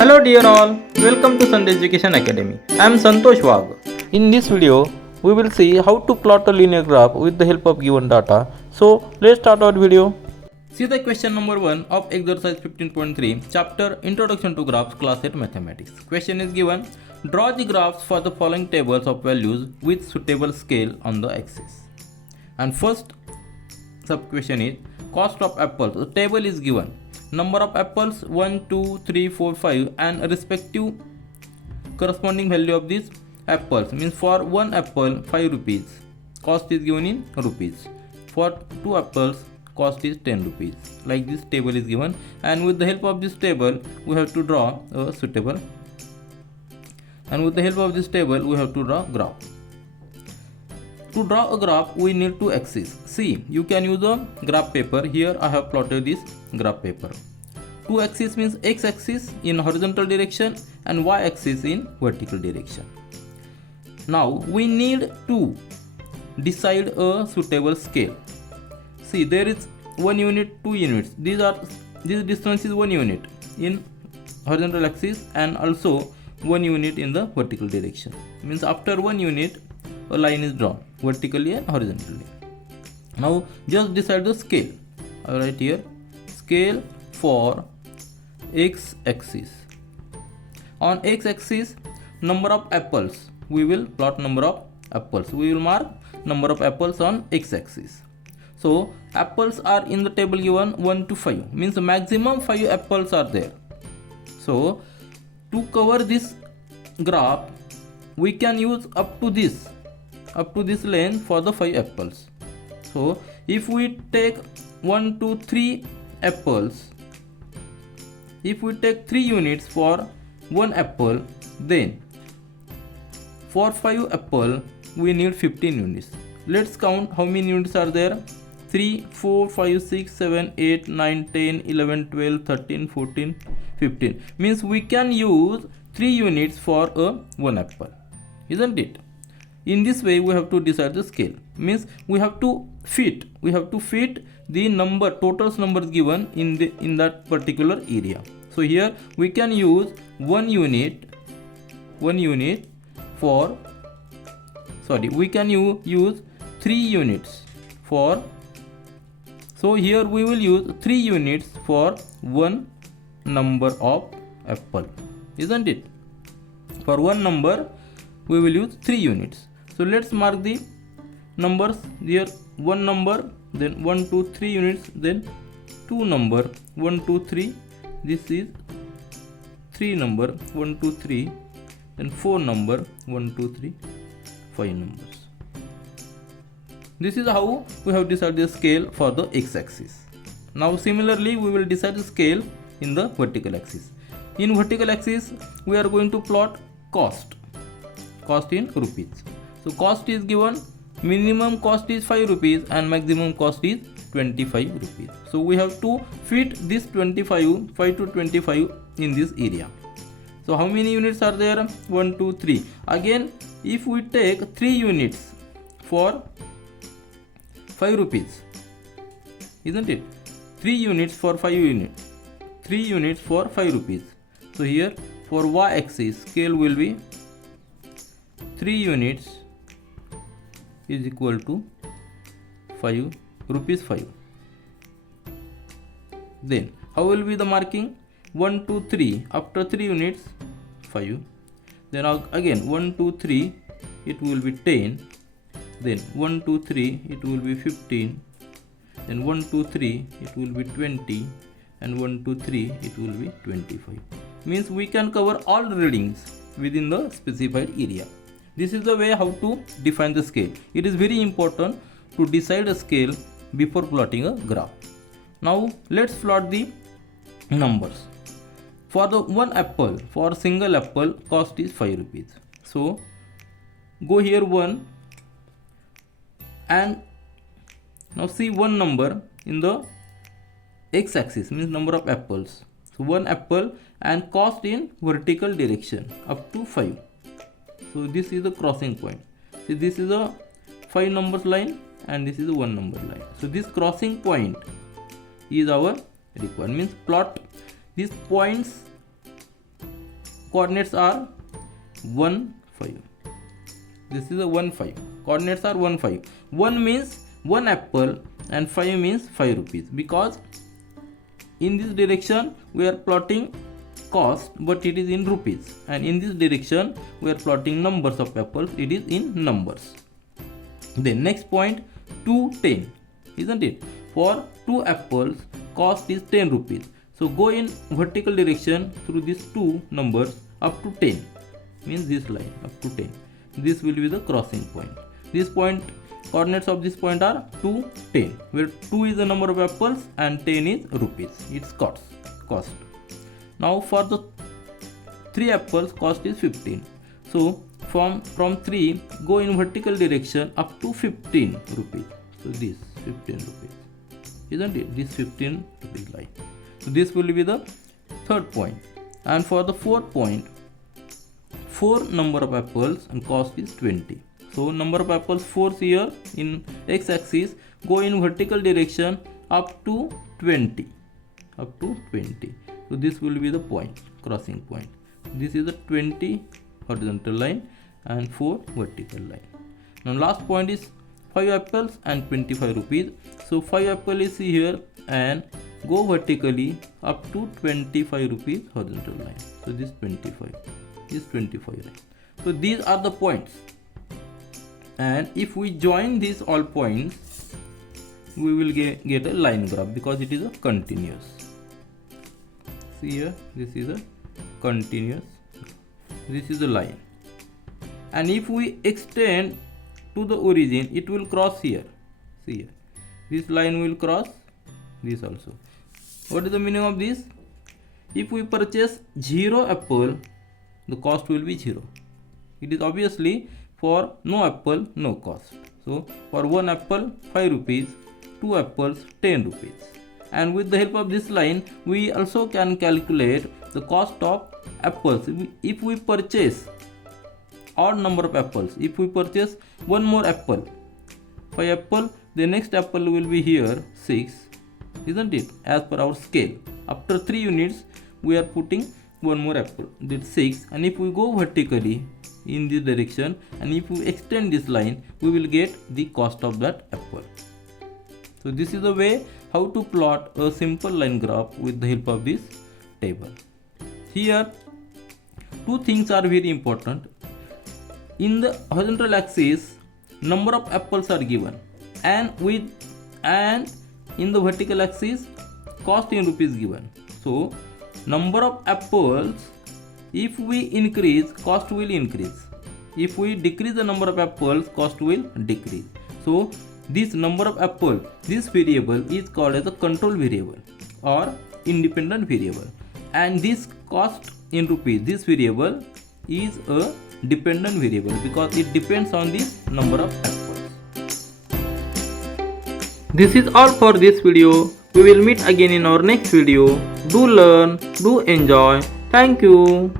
Hello dear all, welcome to Sandhya Education Academy. I am Santosh Wag. In this video, we will see how to plot a linear graph with the help of given data. So let's start our video. See the question number 1 of exercise 15.3, chapter Introduction to Graphs, class 8 Mathematics. Question is given, draw the graphs for the following tables of values with suitable scale on the axis. And first sub question is cost of apples. The table is given. Number of apples 1, 2, 3, 4, 5 and respective corresponding value of these apples, means for one apple 5 rupees, cost is given in rupees. For 2 apples cost is 10 rupees. Like this table is given, and with the help of this table we have to draw a suitable, and with the help of this table we have to draw graph. To draw a graph we need 2 axes. See, you can use a graph paper. Here I have plotted this graph paper. 2 axes means x axis in horizontal direction and y axis in vertical direction. Now we need to decide a suitable scale. See, there is 1 unit, 2 units. This distance is 1 unit in horizontal axis and also 1 unit in the vertical direction. Means after 1 unit a line is drawn vertically and horizontally. Now just decide the scale. I will write here scale for x axis. On x axis, number of apples, we will plot number of apples. We will mark number of apples on x axis. So apples are in the table given 1 to 5, means maximum 5 apples are there. So to cover this graph we can use up to this length for the 5 apples. So if we take 1, 2, 3 apples, if we take 3 units for 1 apple, then for 5 apple we need 15 units. Let's count how many units are there. 3, 4, 5, 6, 7, 8, 9, 10, 11, 12, 13, 14, 15. Means we can use 3 units for a 1 apple, isn't it? In this way we have to decide the scale. Means we have to fit the number, total numbers given in that particular area. So here we can use 1 unit for, we can use 3 units for, so here we will use 3 units for 1 number of apple, isn't it? For 1 number we will use 3 units. So let's mark the numbers here. 1 number, then 1, 2, 3 units, then 2 number 1, 2, 3. This is 3 number 1, 2, 3. Then 4 number 1, 2, 3, 5 numbers. This is how we have decided the scale for the x-axis. Now similarly we will decide the scale in the vertical axis. In vertical axis we are going to plot cost in rupees. So cost is given, minimum cost is 5 rupees and maximum cost is 25 rupees. So we have to fit this 5 to 25 in this area. So how many units are there? 1, 2, 3. Again, if we take 3 units for 5 rupees, isn't it? 3 units for 5 units. 3 units for 5 rupees. So here for y axis scale will be 3 units is equal to 5 rupees 5. Then how will be the marking? 1, 2, 3. After 3 units 5. Then again 1, 2, 3 it will be 10. Then 1, 2, 3 it will be 15. Then 1, 2, 3 it will be 20. And 1, 2, 3 it will be 25. Means we can cover all readings within the specified area. This is the way how to define the scale. It is very important to decide a scale before plotting a graph. Now let's plot the numbers. For the 1 apple, for single apple cost is 5 rupees. So go here 1 and now see 1 number in the x axis, means number of apples. So 1 apple and cost in vertical direction up to 5. So this is the crossing point. See, this is a 5 numbers line and this is a 1 number line. So this crossing point is our required, means plot these points coordinates are 1 5. This is a 1 5. Coordinates are 1 5. 1 means 1 apple and 5 means 5 rupees, because in this direction we are plotting cost but it is in rupees, and in this direction we are plotting numbers of apples, it is in numbers. Then next point, 2 10, isn't it? For 2 apples cost is 10 rupees. So go in vertical direction through these two numbers up to 10, means this line up to 10. This will be the crossing point. This point, coordinates of this point are 2 10, where 2 is the number of apples and 10 is rupees, its cost. Now for the 3 apples cost is 15. So from 3 go in vertical direction up to 15 rupees. So this 15 rupees, isn't it? This 15 rupees line. So this will be the third point. And for the fourth point, 4 number of apples and cost is 20. So number of apples 4 here in x-axis, go in vertical direction up to 20. So this will be the point, crossing point. This is a 20 horizontal line and 4 vertical line. Now last point is 5 apples and 25 rupees. So 5 apple is here and go vertically up to 25 rupees horizontal line. So this 25 line. So these are the points, and if we join these all points we will get a line graph, because it is a continuous. See here, this is a continuous, this is a line, and if we extend to the origin it will cross here. See here, this line will cross this also. What is the meaning of this? If we purchase 0 apple, the cost will be 0. It is obviously for no apple, no cost. So for 1 apple 5 rupees, 2 apples 10 rupees. And with the help of this line we also can calculate the cost of apples. If we purchase odd number of apples, if we purchase one more apple, 5 apple, the next apple will be here 6, isn't it? As per our scale, after 3 units we are putting one more apple, that's 6. And if we go vertically in this direction and if we extend this line, we will get the cost of that apple. So this is the way how to plot a simple line graph with the help of this table. Here 2 things are very important. In the horizontal axis number of apples are given, and in the vertical axis cost in rupees given. So number of apples, if we increase, cost will increase. If we decrease the number of apples, cost will decrease. So this number of apples, this variable is called as a control variable or independent variable, and this cost in rupees, this variable is a dependent variable because it depends on the number of apples. This is all for this video. We will meet again in our next video. Do learn, do enjoy. Thank you.